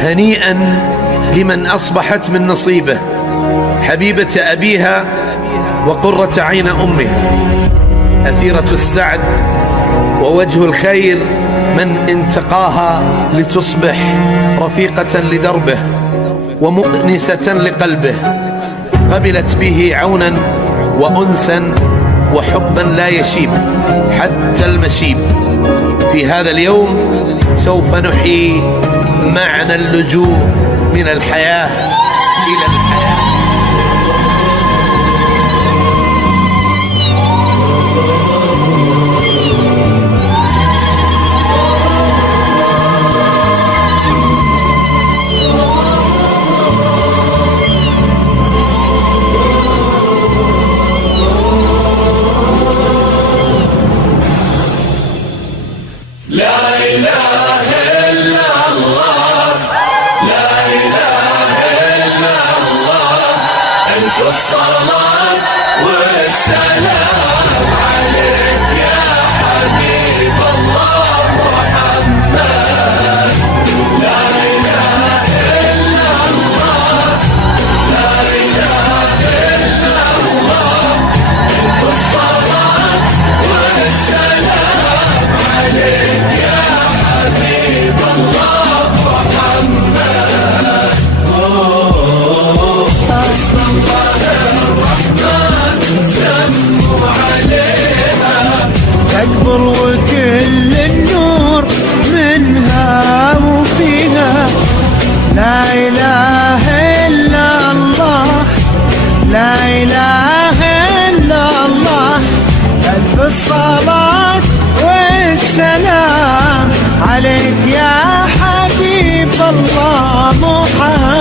هنيئا لمن أصبحت من نصيبه حبيبة أبيها وقرة عين أمها، أثيرة السعد ووجه الخير من انتقاها لتصبح رفيقة لدربه ومؤنسة لقلبه، قبلت به عونا وأنسا وحبا لا يشيب حتى المشيب. في هذا اليوم سوف نحيي معنى اللجوء من الحياة إلى الحياة. لا إله إلا الله، لا إله إلا الله، ألف الصلاة والسلام عليك يا حبيب الله محمد. لا إله إلا الله، لا إله إلا الله، ألف الصلاة والسلام عليك يا حبيب الله محمد. حسب الله الرحمن سموا عليها، تكبر وكل النور منها وفيها. لا إله إلا الله، لا إله إلا الله، ألف الصلاة والسلام عليك يا حبيب الله محمد.